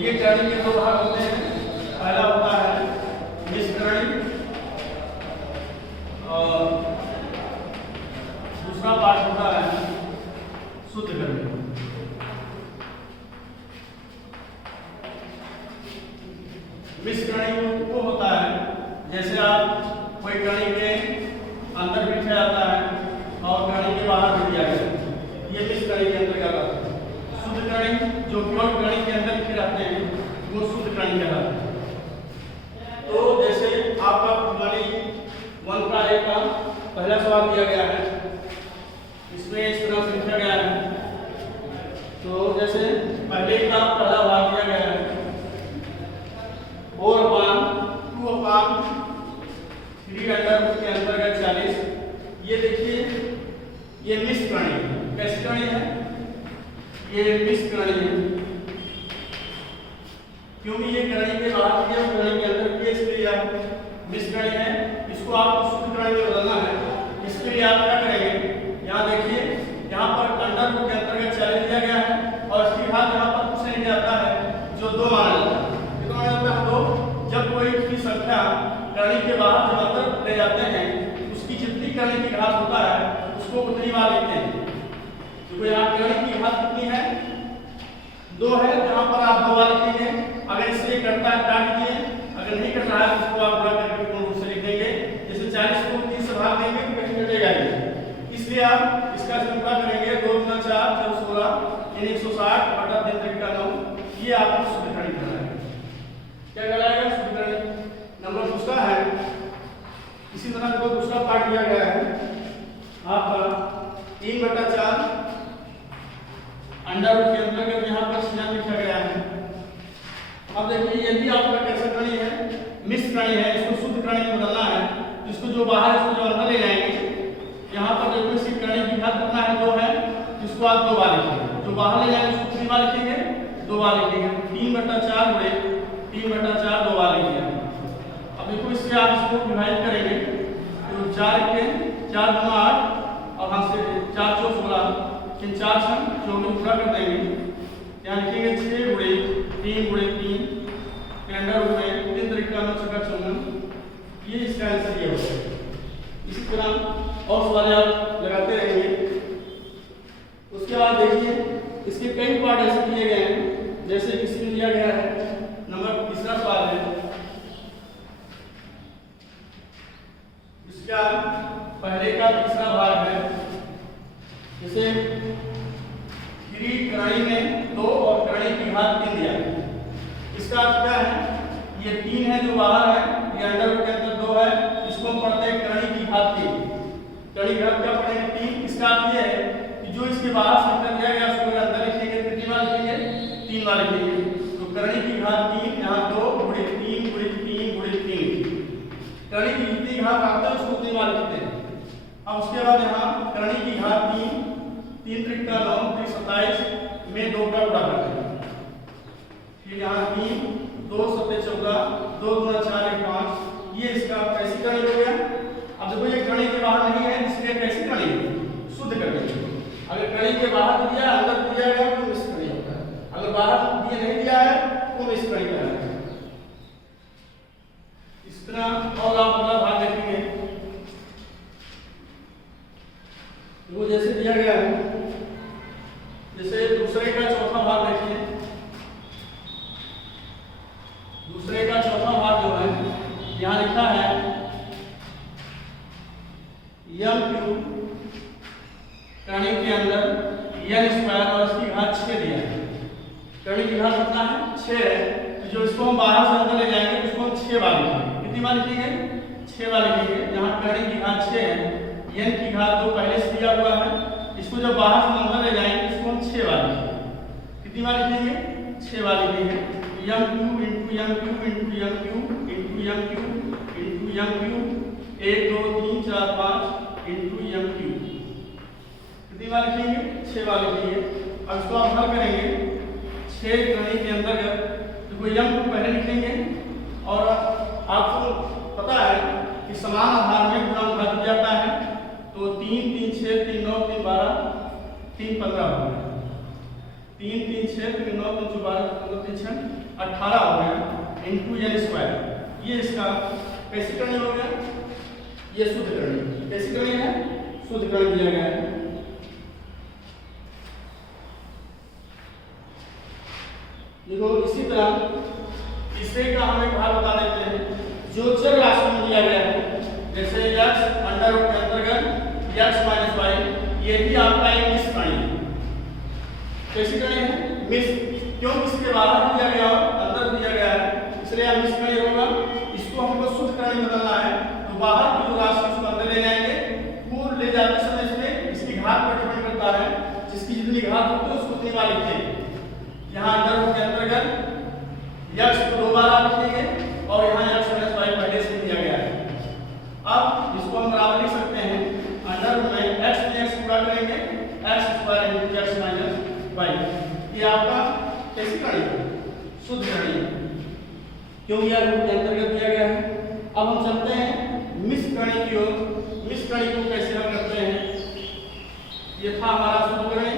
ये कड़ी के दो भाग होते हैं। पहला होता है मिश्रकणी और दूसरा पार्ट होता है शुद्ध कड़ी। मिश्रकणी वो होता है जैसे आप कोई कड़ी के अंदर बिठा जाता है और कड़ी के बाहर बिठ जाएगा, ये मिश्रकणी के अंतर्गत आता है। शुद्ध कड़ी जो केवल कड़ी के अंदर लिखे रहते हैं वो शुद्ध कड़ी कहलाते हैं। तो जैसे आपका प्रणाली 1 का एक का पहला सवाल दिया गया है, इसमें इस तरह से लिखा गया है। तो जैसे पहले का पहला भाग दिया गया है 4/2/3 के अंतर्गत 40। ये देखिए ये मिश्रकणी है। कैसी कणी है? ये मिश्रकणी है। क्योंकि ये कणी के बाहर की कणी के अंदर की, इसलिए आप मिश्रकणी है। इसको आपको शुद्ध कणी में बदलना है। इसके लिए आप क्या करेंगे, यहाँ देखिए यहाँ पर अंडर रूट के अंतर्गत 40 दिया गया है और इसकी घात यहाँ पर कुछ नहीं जाता है जो 2 माना जाता है। कितना माना जाता है? 2। जब कोई की संख्या कणी के बाहर जब अंदर ले जाते हैं उसकी जितनी कणी की घात होता है उसको उतनी बार लेते हैं। तो यहाँ कणी की घात कितनी है? 2 है। जहाँ पर आप 2 बार लिखेंगे। अगर इससे कटता है काट दीजिए, अगर नहीं कट रहा है तो इसको आप पूरा करके पूर्ण रूप से लिख देंगे। जैसे 40 को 30 से भाग देंगे तो कहीं कटेगा नहीं, इसलिए आप इसका पूरा करेंगे। 2 × 4 = 16 यानी 160 बटा 3/9। ये आपको शुद्ध कणी करना है। क्या कहलाएगा? शुद्ध कणी। नंबर दूसरा है, इसी तरह देखो दूसरा पार्ट दिया गया है आपका 3/4 अंडर रूट के अंतर्गत यहाँ पर सिद्धांत लिखा गया है। अब देखिए ये भी आपका कैसा कणी है? मिश्रकणी है। इसको शुद्ध कणी में बदलना है। इसको जो बाहर इसको जो अंदर ले जाएंगे, यहाँ पर देखो इसकी कणी की घात कितना है? 2 है। इसको आप 2 बार लिखेंगे। जो बाहर ले जाएंगे उसको कितनी बार लिखेंगे? 2 बार लिखेंगे। 3/4 गुणे 3/4 2 बार लिखेंगे। अब देखो इससे आप इसको विभाजित करेंगे तो 4 के 4 × 8 और हाथ से 4 × 4 = 16। इन 4 छन 24 पूरा कर देंगे। यहाँ लिखेंगे 6 गुणे 3 गुणे 3 कैलेंडर रूप में 3×9 = 54। ये इसका आंसर ये होगा। इसी तरह और सवाल आप लगाते रहेंगे। उसके बाद देखिए इसके कई पार्ट ऐसे दिए गए हैं, जैसे इसमें दिया गया है नंबर तीसरा सवाल है। इसका पहले का तीसरा भाग है। जैसे कणी में 2 और कणी की घात 3 दिया है। इसका अर्थ क्या है? ये 3 है जो बाहर है, ये अंडर रूट के अंदर 2 है। इसको हम पढ़ते हैं कणी की घात 3। कणी की घात क्या पढ़ेंगे? 3। इसका अर्थ ये है कि जो इसके बाहर संख्या दिया गया उसको अंदर लिखेंगे, कितनी बार लिखेंगे? 3 बार लिखेंगे। तो कणी की घात 3 यहाँ 2 गुणे 3 गुणे 3 गुणे 3। कणी की जितनी घात आता है उसको उतनी बार लिखते हैं। अब उसके बाद यहाँ कणी की घात 3 3×9 = 27 में 2 का गुणा करते हैं। फिर यहाँ 3 2 × 7 = 14 2 × 4 = 5। ये इसका कैसी कणी हो गया? अब देखो ये कणी के बाहर नहीं है, इसलिए कैसी कणी है? शुद्ध कणी। अगर कणी के बाहर दिया अंदर दिया गया तो मिश्रकणी होता है। अगर बाहर दिया नहीं दिया है तो मिश्रकणी कहलाता है। इस तरह और आप अगला भाग देखेंगे वो जैसे दिया गया है। जैसे दूसरे का चौथा भाग देखिए। दूसरे का चौथा भाग जो है यहाँ लिखा है m³ कणी के अंदर n² और इसकी घात 6 दिया है। कणी की घात कितना है? 6 है। तो जो इसको हम बाहर से अंदर ले जाएंगे उसको हम 6 बार लिखेंगे। कितनी बार लिखेंगे? 6 बार लिखेंगे। यहाँ कणी की घात 6 है, n की घात 2 पहले से दिया हुआ है। इसको जब बाहर से अंदर ले जाएंगे इसको हम 6 बार लिखेंगे। कितनी बार लिखेंगे? 6 बार लिखेंगे। m³ × m³ × m³ × m³ × m³ 1 2 3 4 5 × m³। कितनी बार लिखेंगे? 6 बार लिखेंगे। अब इसको आप हल करेंगे 6 कड़ी के अंतर्गत। देखो यम को पहले लिखेंगे और आपको पता है कि समान आधार में गुणा भाग जाता है, तो 3 3 6 3 9 3 12 3 15 हो गया। 3 3 6 3 9 3 12 3 6 18 हो गया इंटू एन स्क्वायर। ये इसका कैसी करनी हो गया? ये शुद्ध करनी। कैसी करनी है? शुद्ध करनी दिया गया है। देखो इसी तरह इससे का हम एक भाग बता देते हैं जो चर राशि में दिया गया है, जैसे x अंडर रूट के अंतर्गत x माइनस वाई, ये भी आपका एक मिश्र कणी है। कैसी कणी है? मिश्र। क्यों? इसके बाहर दिया गया और अंदर दिया गया है, इसलिए यह मिश्र कणी होगा। इसको हमको शुद्ध कणी बदलना है, तो बाहर की जो राशि उसको अंदर ले जाएंगे। पूर्ण ले जाते समय इसमें इसकी घात पर डिपेंड करता है, जिसकी जितनी घात होती है उसको उतनी बार लिखेंगे। यहाँ अंडर रूट के अंतर्गत x को 2 बार आप लिखेंगे और यहाँ x माइनस वाई पहले से दिया गया है। अब इसको हम बराबर लिख सकते हैं, अंडर रूट में x में x पूरा करेंगे, x square into x minus y. ये आपका कैसी कणी है? शुद्ध कणी है, क्योंकि यह रूट के अंतर्गत दिया गया है। अब हम चलते हैं मिश्र कणी की ओर। मिश्र कणी को कैसे हल करते हैं? ये था हमारा शुद्ध कणी,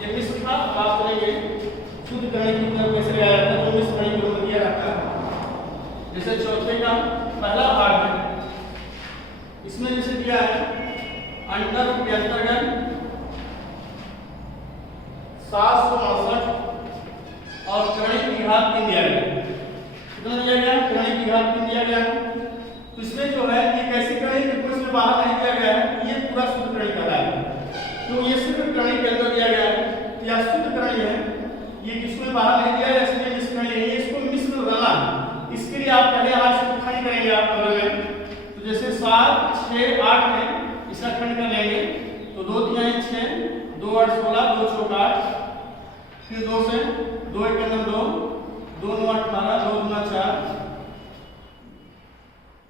ये मिश्र था। बात करेंगे शुद्ध कणी की तरफ कैसे लगाया जाता है, तो मिश्र कणी को दिया जाता है। जैसे चौथे का पहला भाग है, इसमें जैसे दिया है अंडर रूट के अंतर्गत 768 और कणी की घात 3 दिया गया। कितना दिया गया? कणी की घात 3 दिया गया। तो इसमें जो है ये कैसी कणी है, कोई इसमें बाहर नहीं दिया गया है, ये पूरा शुद्ध कणी कहलाएगा। तो ये सिर्फ कणी के अंदर दिया गया है, यह शुद्ध कणी है। ये किसमें बाहर नहीं दिया है, इसलिए मिश्र कणी है। इसको मिश्र में बदलना है, इसके लिए आप पहले हाथ से खंड करेंगे आप बगल में। तो जैसे 7 6 8 में इसका खंड कर लेंगे, तो 2 3 6 2 8 16 2 चौक 8, फिर 2 से 2 1 2 2 9 18 2 2 4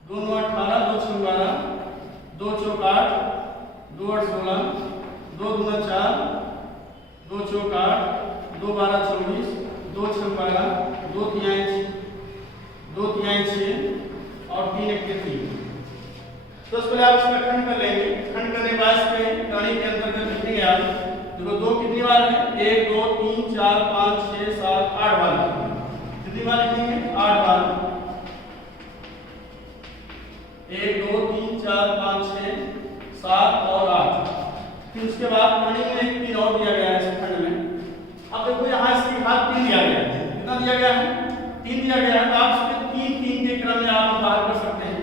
2 9 18 2 6 12 2 चौक 8 2 8 16 2 2 4 2 चौक 8 2 12 24 2 6 12 2 3 6 और 3 1 3। तो उसके लिए आप इसका खंड कर लेंगे। खंड करने के बाद इसमें कणी के अंतर्गत लिखेंगे आप। देखो 2 कितनी बार है? 1 2 3 4 5 6 7 8 बार। कितनी बार लिखेंगे? 8 बार। 1 2 3 4 5 6 7 और 8। फिर उसके बाद कणी में एक 3 और दिया गया है इस खंड में। अब देखो यहाँ इसकी घात 3 दिया गया है। कितना दिया गया है? 3 दिया गया है। तो आप इसमें 3 3 के क्रम में आप बाहर कर सकते हैं।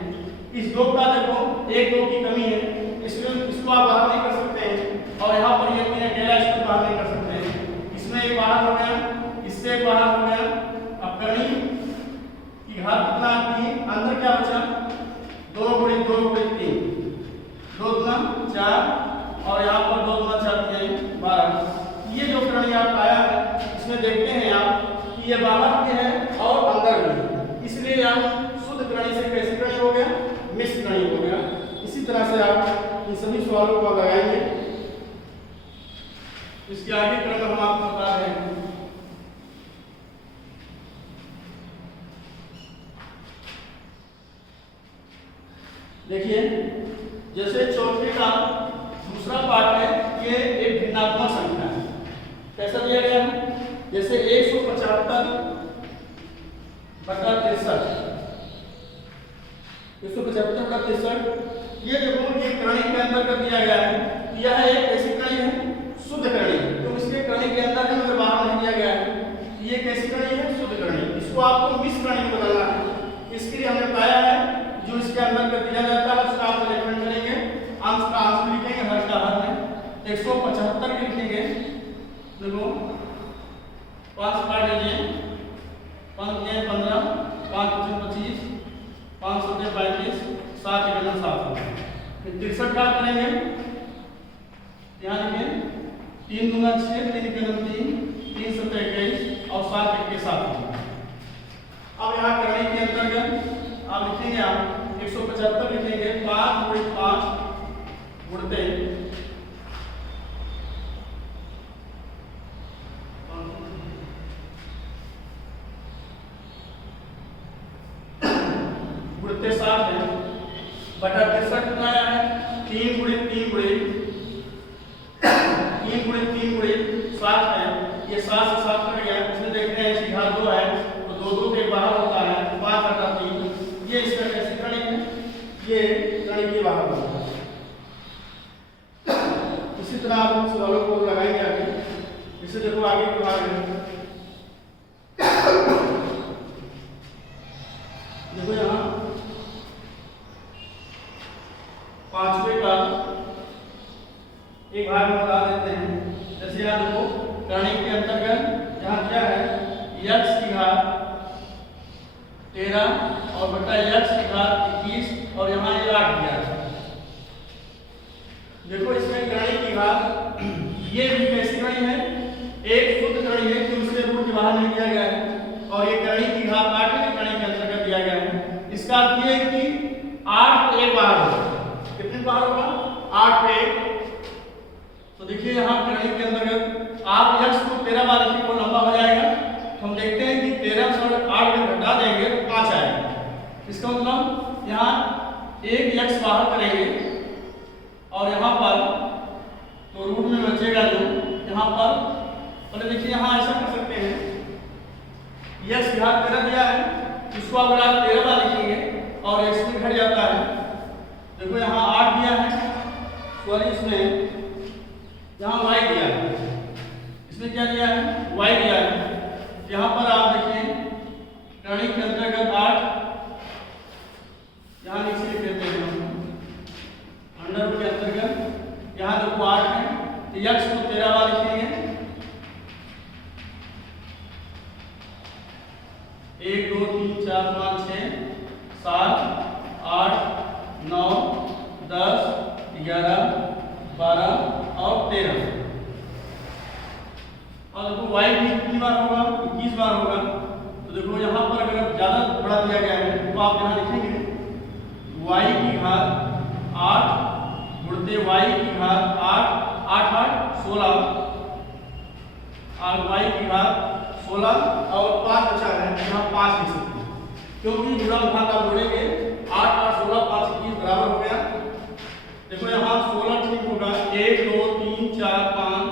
इस 2 का देखो 1 2 की कमी है, इसलिए इसको आप बाहर नहीं कर सकते हैं। और यहाँ पर ये 3 अकेला, इसको बाहर नहीं कर सकते हैं। इसमें एक बाहर हो गया, इससे एक बाहर हो गया। अब कणी की घात कितना आती है? अंदर क्या बचा? 2 गुणित 2 गुणित 3 2 गुना 4 और यहाँ पर 2 गुना 4 3 12। ये जो कणी आप पाया है, इसमें देखते हैं आप कि ये बाहर भी है और अंदर भी, इसलिए आप शुद्ध कणी से कैसी कणी हो गया? मिश्र कणी हो गया। इसी तरह से आप इन सभी सवालों को लगाएंगे। इसके आगे क्रम हम आपको बता रहे हैं। देखिए जैसे चौथे का दूसरा पार्ट है, ये एक भिन्नात्मक संख्या है। कैसा दिया गया है? जैसे 175 बटा 63, 175 बटा 63। ये देखो ये कणी के अंतर्गत दिया गया है। यह एक ऐसी कणी है शुद्ध कणी, तो इसके कणी के अंदर है मगर बाहर नहीं दिया गया है। ये कैसी कणी है? शुद्ध कणी। इसको आपको मिश्र कणी में बदलना है। इसके लिए हमने पाया है जो इसके अंतर्गत दिया जाता है उसका आप लेखन करेंगे। अंश का अंश लिखेंगे, हर का हर में 175 लिखेंगे। देखो 5 काट लीजिए, 5 के 15 5 25 5 7 35 7 1 7। फिर 63 का करेंगे, यहाँ लिखें 3 दूना 6 3 के 3 3 7 21 और 7 1 के 7। अब यहाँ कणी के अंतर्गत आप लिखेंगे, आप 175 लिखेंगे 5 गुणित 5 गुणते 3 गुणे 3 गुणे 7 है, ये 7 से 7 कट गया। इसमें देखते हैं इसकी घात 2 है तो 2 2 के बाहर होता है, 5 हटा 3, ये इसका कैसे कड़ी है, ये कड़ी के बाहर होता है। इसी तरह आप सवालों को लगाएंगे आगे। इसे देखो आगे के भाग में देखो यहाँ 5वें का एक भाग बता देते हैं। जैसे यहाँ देखो कर्ण के अंतर्गत यहाँ क्या है, x की घात 13 और बटा x की घात 21 और यहाँ ये 8 दिया है। देखो इसमें कर्ण की घात ये भी कैसी कड़ी है, एक शुद्ध कड़ी है कि उसके रूट के बाहर नहीं दिया गया है, और ये कड़ी की घात 8वें कड़ी के अंतर्गत दिया गया है। इसका अर्थ ये है कि 8 पे 1 बाहर होगा। कितने बाहर होगा, 8 पे 1। तो देखिए यहाँ कड़ी के अंतर्गत आप x को 13 बार लिखिए वो लंबा हो जाएगा। तो हम देखते हैं कि 13 से 8 में घटा देंगे तो 5 आएगा। इसका मतलब यहाँ एक x बाहर करेंगे और यहाँ पर तो रूट में बचेगा जो यहाँ पर, पहले देखिए यहाँ ऐसा कर सकते हैं, x की घात 13 दिया है, इसको अगर आप 13 बार लिखेंगे और x में घट जाता है। देखो यहाँ 8 दिया है, सॉरी इसमें यहाँ y दिया है, इसमें क्या दिया है, y दिया है। यहाँ पर आप देखिए कर्ण के अंतर्गत 8, यहाँ नीचे लिख देते हैं अंडर रूट के अंतर्गत, यहाँ देखो 8 है तो x को 13 बार लिखेंगे, 1 2 3 4 5 6 7 8 9 10 11 12 और 13। और देखो y भी कितनी बार होगा, 21 बार होगा। तो देखो यहाँ पर अगर ज्यादा बड़ा दिया गया है तो आप यहाँ लिखेंगे y की घात 8 गुणते y की घात 8 8 8 16 और y की घात 16 और 5 बचा है, यहाँ 5 लिख सकते हैं क्योंकि जुड़ा घात आप जोड़ेंगे 8 8 16 5 21 बराबर हो गया। देखो यहाँ 16 ठीक होगा, 1 2 3 4 5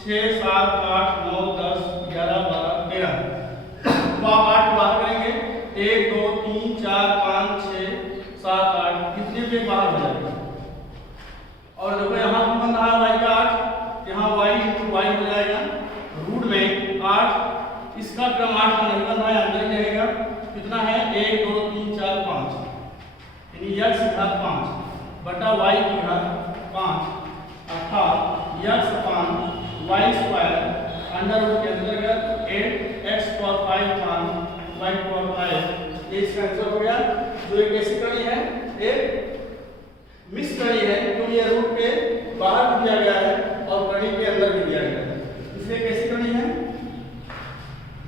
6 7 8 9 10 11 12 13। तो आप 8 बाहर करेंगे, 1 2 3 4 5 6 7 8 कितने पे बाहर हो जाएगा। और देखो यहाँ भी बन रहा है y का 8, यहाँ y इंटू y हो जाएगा रूट में 8, इसका क्रम 8 का नहीं बन रहा है, अंदर ही रहेगा। कितना है, 1 2 3 4 5, यानी x की घात 5 बटा y की घात 5 अर्थात x अपान y स्क्वायर अंडर रूट के अंतर्गत 8x पावर 5 अपान y पावर 5, ये इसका आंसर हो गया। जो एक कैसी कड़ी है, एक मिस कड़ी है क्योंकि ये रूट के बाहर भी दिया गया है और कड़ी के अंदर भी दिया गया है, इसलिए कैसी कड़ी है,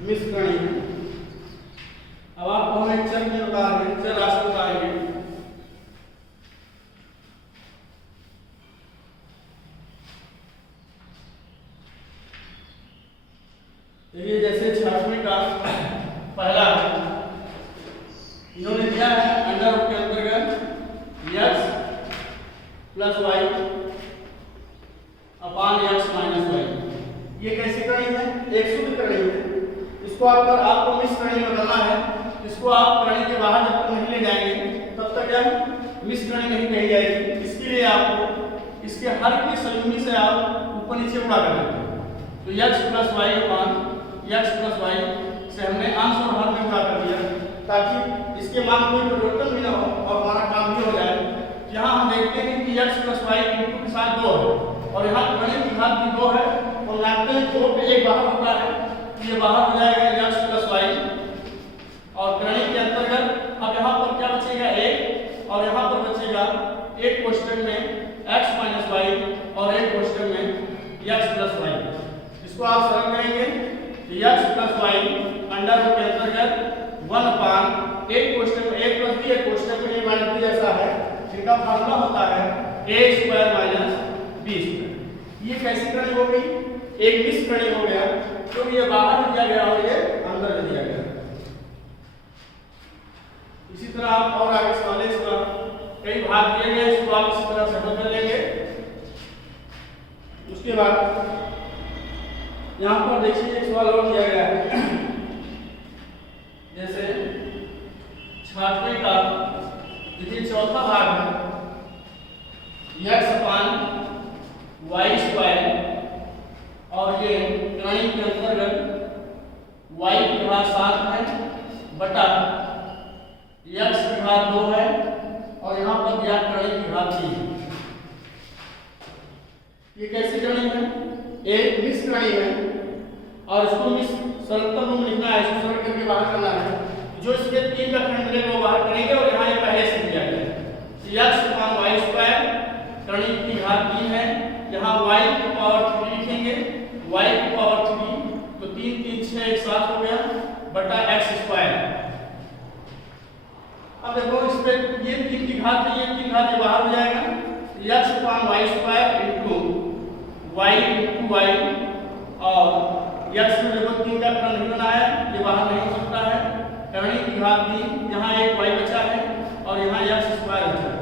मिस कड़ी है। अब आपको हम एक चर में बता रहे हैं, चर राशि बताएंगे। ये जैसे 6वें का पहला है, इन्होंने दिया है अंडर रूट के अंतर्गत x प्लस वाई अपान x माइनस वाई। ये कैसी कड़ी है, एक शुद्ध कड़ी है। इसको आपको मिस कड़ी में बदलना है। इसको आप कड़ी के बाहर जब तक नहीं ले जाएंगे तब तक क्या मिस कड़ी नहीं कही जाएगी। इसके लिए आपको इसके हर की संयुग्मी से आप ऊपर नीचे गुणा कर देते हैं। तो x प्लस वाई अपान x प्लस वाई से हमने अंश और हर में गुणा कर दिया ताकि इसके मान में कोई परिवर्तन भी ना हो और हमारा काम भी हो जाए। यहाँ हम देखते हैं कि x प्लस वाई इंटू के साथ 2 है और यहाँ कड़ी की घात भी 2 है, तो जानते हैं 2 पे 1 बाहर होता है, तो ये बाहर हो जाएगा x प्लस वाई। और कड़ी के अंतर्गत अब यहाँ पर क्या बचेगा, 1 और यहाँ पर बचेगा एक क्वेश्चन में x माइनस वाई और एक क्वेश्चन में x प्लस वाई। इसको आप सरल करेंगे तो x plus y under root के अंतर्गत 1 अपान एक क्वेश्चन में a प्लस b, एक क्वेश्चन में a माइनस b जैसा है, जिनका फार्मूला होता है a square minus b square. ये कैसी कड़ी हो गई, एक मिस कड़ी हो गया तो ये बाहर दिया गया और ये अंदर दिया गया। इसी तरह आप और आगे सवाल इसका कई भाग दिए गए, इसको आप इसी तरह से हल कर लेंगे। उसके बाद यहाँ पर देखिए एक सवाल और दिया गया है, जैसे 6वें का देखिए चौथा भाग है x/y², और ये कर्ण के अंतर्गत y की घात 7 है बटा x की घात 2 है, और यहाँ पर दिया कर्ण की घात 3। ये कैसी कर्ण है? एक मिश्र कर्ण है, और इसको सरलतम रूप लिखना है, इसको सरल करके बाहर करना है। जो इसके 3 का खंड मिलेगा वो बाहर करेंगे, और यहाँ ये पहले से दिया गया है x/y² कर्ण की घात 3 है, यहाँ y की पावर 3 लिखेंगे, y की पावर 3 तो 3 3 6 एक साथ हो गया बटा x²। अब देखो इस पे ये 3 की घात है, ये 3 घात ये बाहर हो जाएगा, x/y² into y into y, और x में देखो 3 का कर्ण नहीं बनाया, ये बाहर नहीं हो सकता है, कर्ण की घात 3, यहाँ एक y बचा है और यहाँ x² बचा है,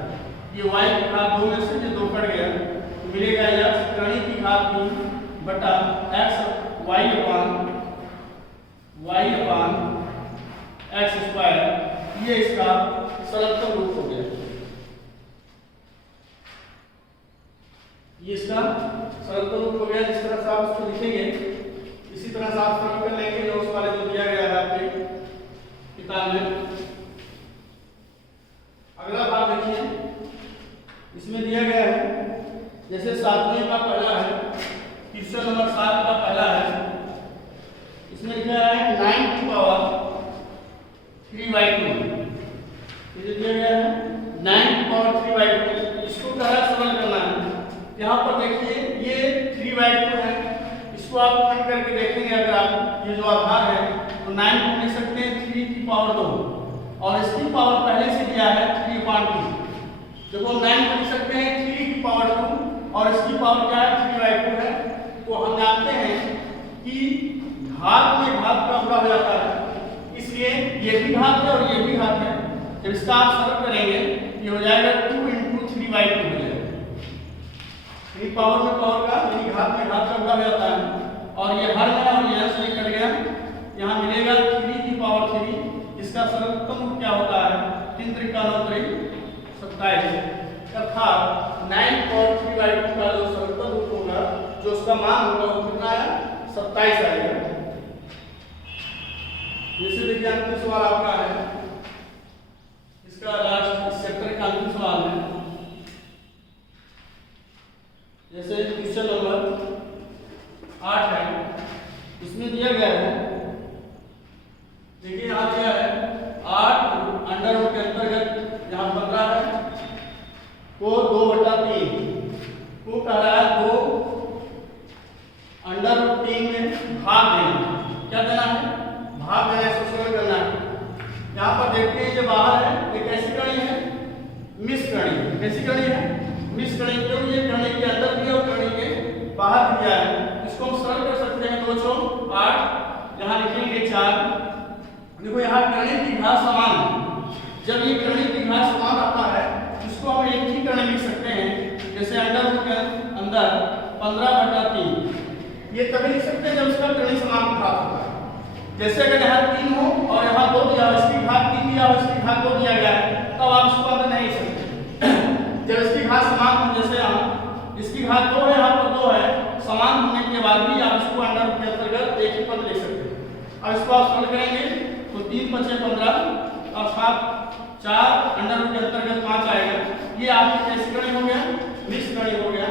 ये y की घात 2 में से ये 2 कट गया, तो मिलेगा x कर्ण की घात 3 बटा x y/x², ये इसका सरलतम रूप हो गया। ये इसका सरलतम रूप हो गया। जिस तरह से आप इसको लिखेंगे इसी तरह से आप सरल कर लेंगे, नोट्स वाले जो दिया गया है आपके किताब में। अगला भाग देखिए, इसमें दिया गया है जैसे 7वें का पहला है, क्वेश्चन नंबर 7 का पहला है, इसमें लिखा है 9⁵3/2। ये दिया गया है 9⁵3/2, इसको कहा सरल करना है। यहाँ पर देखिए ये 3/2 है, इसको आप कट करके देखेंगे, अगर आप ये जो आधार है तो 9 को लिख सकते हैं 3 की पावर 2, और इसकी पावर पहले से दिया है 3/2, देखो 9 को लिख सकते हैं 3 की पावर 2, और इसकी पावर क्या है 3/2 है। तो हम जानते हैं कि घात में घात का गुणा हो जाता है, इसलिए ये भी घात है और ये भी घात है। जब इसका आप सरल करेंगे ये हो जाएगा 2 × 3/2 हो जाएगा। पावर में पावर का यानी घात में घात का गुणा हो जाता है, और ये हर गया और ये से कट गया, यहाँ मिलेगा 3 की पावर 3। इसका सरलतम रूप क्या होता है 3 × 3 = 27, अर्थात 9⁵3/2 का जो सरलतम रूप होगा, जो उसका मान होगा वो कितना आया 27 आएगा। जैसे देखिए अंतिम सवाल आपका है, इसका लास्ट इस चैप्टर का अंतिम सवाल है, जैसे क्वेश्चन नंबर 8 है, इसमें दिया गया है, देखिए यहाँ दिया है 8 अंडर रूट के अंतर्गत यहाँ 15 है को 2/3 को कह रहा है 2 अंडर रूट 3 में भाग देना। क्या देना है? भाग देना, इसको सरल करना है। यहाँ पर देखते हैं जो बाहर है ये कैसी कर्ण है? मिश्र कर्ण। कैसी कर्ण है? मिश्र कर्ण। क्यों? ये कर्ण के अंदर भी और कर्ण के बाहर दिया है, इसको हम सरल कर सकते हैं। 2 × 8, यहाँ लिखेंगे 4। देखो यहाँ कर्ण की घात समान है, जब ये कर्ण की घात समान आता है इसको हम एक ही कर्ण लिख सकते हैं, जैसे अंडर रूट के अंदर 15/3। ये तभी लिख सकते हैं जब इसका कर्ण समान घात होता है। जैसे अगर यहाँ 3 हो और यहाँ 2 दिया हो, इसकी घात 3 दिया हो, इसकी घात 2 दिया गया है, तब आप इसको अंदर नहीं लिख सकते। जब इसकी घात समान हो, जैसे यहाँ इसकी घात 2 है, यहाँ पर 2 है, समान होने के बाद भी आप इसको अंडर रूट के अंतर्गत एक ही पद ले सकते हैं। अब इसको आप सरल करेंगे तो 3 × 5 = 15 और 7 4 अंडर रूट के अंतर्गत 5 आएगा। ये आपकी कैसी कर्ण हो गया? मिश्र कर्ण हो गया।